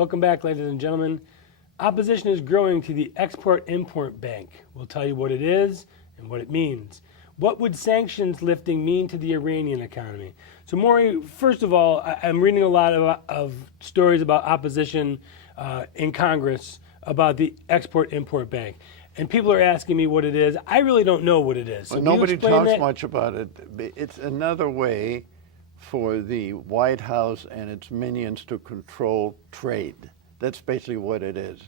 Welcome back, ladies and gentlemen. Opposition is growing to the Export-Import Bank. We'll tell you what it is and what it means. What would sanctions lifting mean to the Iranian economy? So, Maury, first of all, I'm reading a lot of stories about opposition in Congress about the Export-Import Bank. And people are asking me what it is. I really don't know what it is. So well, nobody talks much about it. It's another way for the White House and its minions to control trade. That's basically what it is.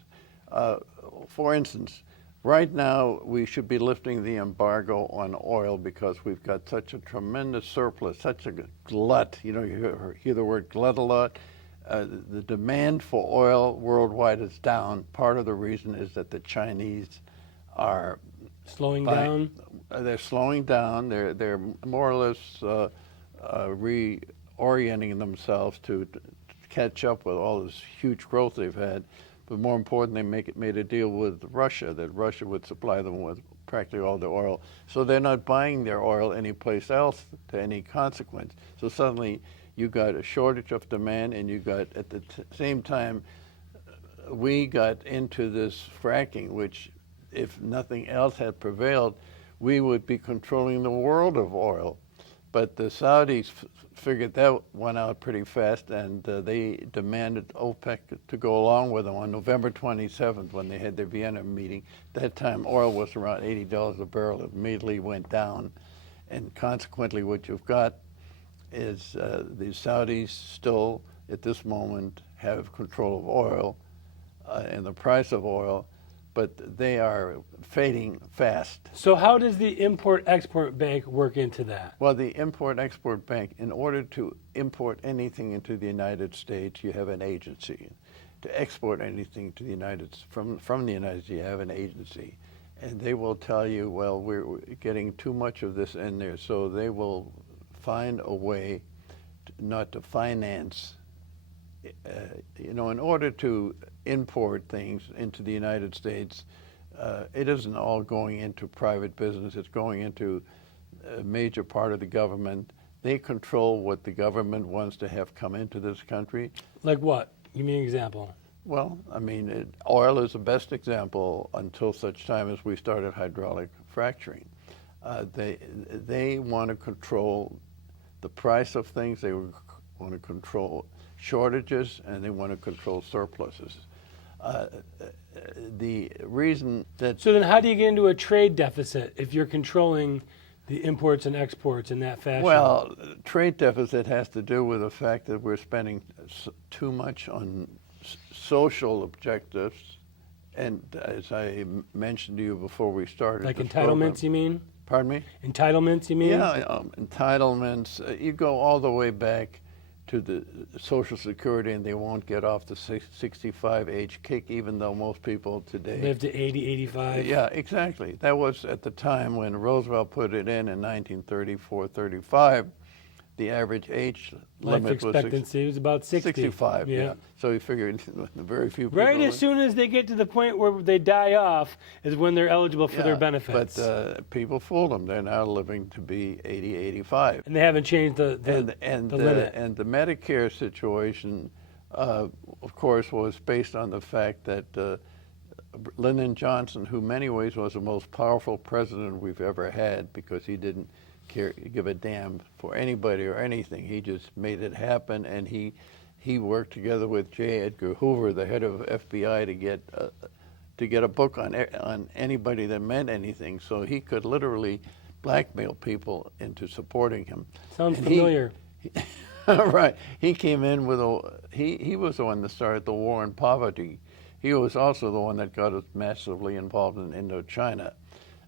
For instance, right now we should be lifting the embargo on oil because we've got such a tremendous surplus, such a glut. You know, you hear the word glut a lot. The demand for oil worldwide is down. Part of the reason is that the Chinese are slowing down. They're slowing down. They're more or less reorienting themselves to catch up with all this huge growth they've had. But more important, they made a deal with Russia that Russia would supply them with practically all the oil. So they're not buying their oil anyplace else to any consequence. So suddenly you got a shortage of demand, and you got at the same time we got into this fracking, which if nothing else had prevailed, we would be controlling the world of oil. But the Saudis figured that one out pretty fast, and they demanded OPEC to go along with them on November 27th when they had their Vienna meeting. That time oil was around $80 a barrel. It immediately went down, and consequently what you've got is the Saudis still at this moment have control of oil and the price of oil, but they are fading fast. So how does the Import-Export Bank work into that? Well, the Import-Export Bank, in order to import anything into the United States, you have an agency. To export anything to the from the United States, you have an agency. And they will tell you, well, we're getting too much of this in there, so they will find a way not to finance. You know, in order to import things into the United States, it isn't all going into private business. It's going into a major part of the government. They control what the government wants to have come into this country. Like what? Give me an example. Well, I mean, oil is the best example until such time as we started hydraulic fracturing. They want to control the price of things. They want to control shortages, and they want to control surpluses. The reason that... So then how do you get into a trade deficit if you're controlling the imports and exports in that fashion? Well, trade deficit has to do with the fact that we're spending too much on social objectives, and as I mentioned to you before we started... Like entitlements, you mean? Pardon me? Entitlements, you mean? Yeah, entitlements. You go all the way back to the Social Security, and they won't get off the 65 age kick, even though most people today live to 80, 85. Yeah, exactly. That was at the time when Roosevelt put it in 1934, 35. The average age limit life expectancy was about 60. 65. Yeah. So you figured very few people. Right as soon as they get to the point where they die off is when they're eligible for their benefits. But people fooled them. They're now living to be 80, 85. And they haven't changed the limit. And the Medicare situation, of course, was based on the fact that Lyndon Johnson, who in many ways was the most powerful president we've ever had because he didn't give a damn for anybody or anything. He just made it happen, and he worked together with J. Edgar Hoover, the head of FBI, to get a book on anybody that meant anything. So he could literally blackmail people into supporting him. Sounds familiar. Right. He came in with he was the one that started the war on poverty. He was also the one that got us massively involved in Indochina.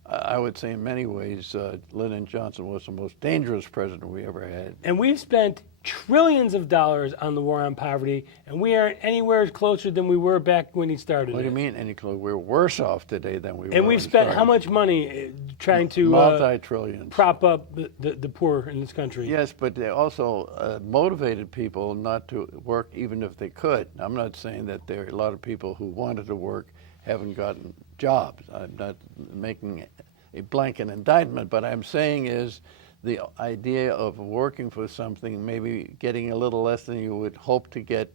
I would say in many ways, Lyndon Johnson was the most dangerous president we ever had. And we've spent trillions of dollars on the war on poverty, and we aren't anywhere closer than we were back when he started. What do you mean any closer? We're worse off today than we were. And we've spent how much money trying to multi-trillions prop up the poor in this country? Yes, but they also motivated people not to work even if they could. I'm not saying that there are a lot of people who wanted to work haven't gotten jobs. I'm not making a blanket indictment, but I'm saying is the idea of working for something, maybe getting a little less than you would hope to get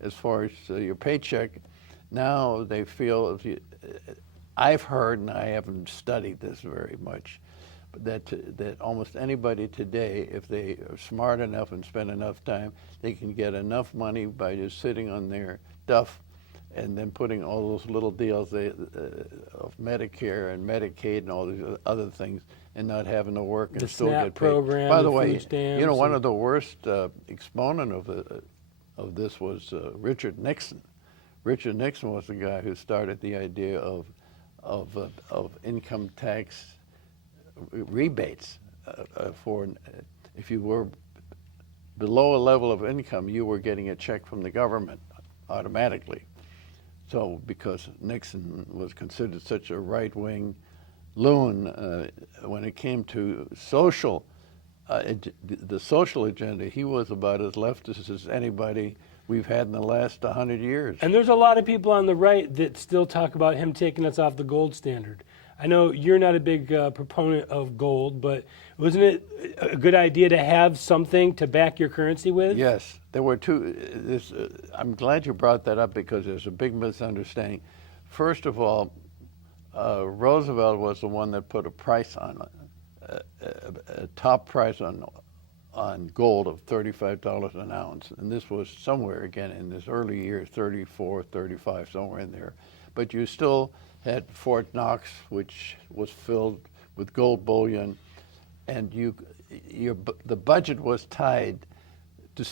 as far as your paycheck. Now they feel, I've heard, and I haven't studied this very much, but that almost anybody today, if they are smart enough and spend enough time, they can get enough money by just sitting on their duff and then putting all those little deals of Medicare and Medicaid and all these other things, and not having to work and The still SNAP get paid. program, By the the way, food stamps, you know, one and- of the worst exponent of this was Richard Nixon. Richard Nixon was the guy who started the idea of income tax rebates for if you were below a level of income, you were getting a check from the government automatically. So because Nixon was considered such a right-wing loon, when it came to social, the social agenda, he was about as leftist as anybody we've had in the last 100 years. And there's a lot of people on the right that still talk about him taking us off the gold standard. I know you're not a big proponent of gold, but wasn't it a good idea to have something to back your currency with? Yes, there were two. I'm glad you brought that up because there's a big misunderstanding. First of all, Roosevelt was the one that put a price on a top price on gold of $35 an ounce, and this was somewhere again in this early years, 34, 35, somewhere in there. But you still had Fort Knox, which was filled with gold bullion, and the budget was tied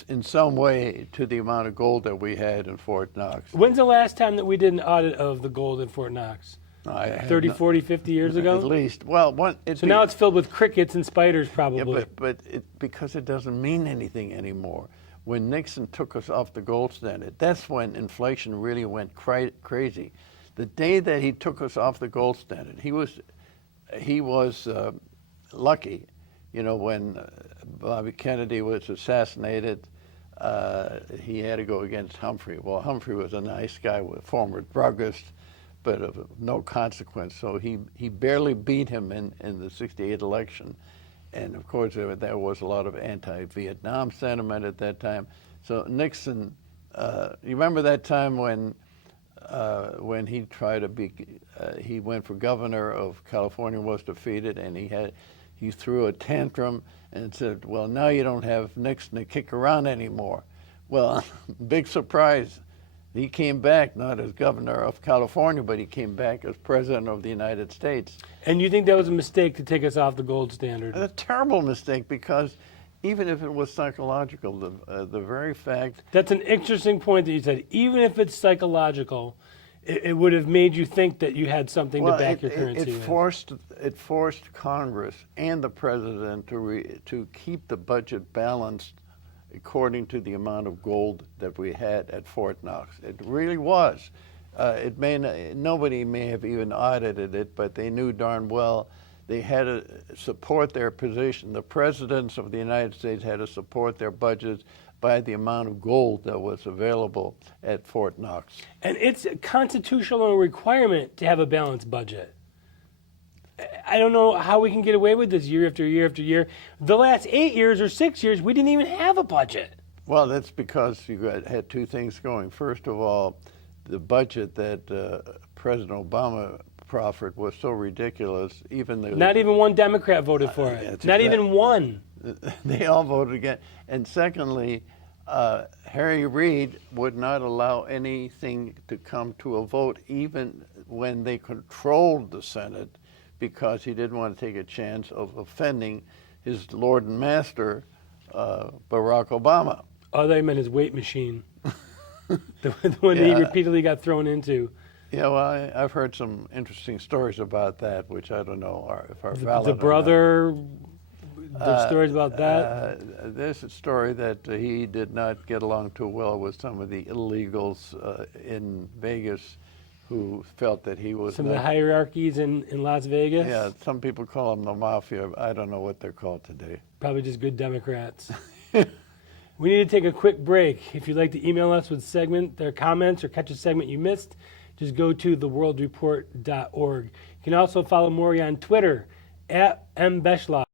in some way to the amount of gold that we had in Fort Knox. When's the last time that we did an audit of the gold in Fort Knox? 30, 40, 50 years ago? At least. Well, so now it's filled with crickets and spiders, probably. Yeah, but because it doesn't mean anything anymore. When Nixon took us off the gold standard, that's when inflation really went crazy. The day that he took us off the gold standard, he was lucky. You know, when Bobby Kennedy was assassinated, he had to go against Humphrey. Well, Humphrey was a nice guy, a former druggist, but of no consequence. So he barely beat him in the '68 election. And of course, there was a lot of anti-Vietnam sentiment at that time. So Nixon, you remember that time when he tried to he went for governor of California, was defeated, and he threw a tantrum and said, well, now you don't have Nixon to kick around anymore. Well, big surprise. He came back not as governor of California, but he came back as president of the United States. And you think that was a mistake to take us off the gold standard? A terrible mistake, because even if it was psychological, the very fact... That's an interesting point that you said. Even if it's psychological, it would have made you think that you had something to back your currency with. It forced Congress and the president to keep the budget balanced according to the amount of gold that we had at Fort Knox. It really was. Nobody may have even audited it, but they knew darn well they had to support their position. The presidents of the United States had to support their budgets by the amount of gold that was available at Fort Knox. And it's a constitutional requirement to have a balanced budget. I don't know how we can get away with this year after year after year. The last 8 years or 6 years, we didn't even have a budget. Well, that's because you had two things going. First of all, the budget that President Obama proffered was so ridiculous. Not even one Democrat voted for it. Not even one. They all voted against. And secondly, Harry Reid would not allow anything to come to a vote, even when they controlled the Senate, because he didn't want to take a chance of offending his Lord and Master, Barack Obama. Oh, they meant his weight machine. the one that he repeatedly got thrown into. Yeah, well, I've heard some interesting stories about that, which I don't know if are valid. The brother, there's stories about that. There's a story that he did not get along too well with some of the illegals in Vegas who felt that he was... Some of the hierarchies in Las Vegas? Yeah, some people call them the mafia. I don't know what they're called today. Probably just good Democrats. We need to take a quick break. If you'd like to email us with their comments or catch a segment you missed, just go to theworldreport.org. You can also follow Maury on Twitter @mbeshla.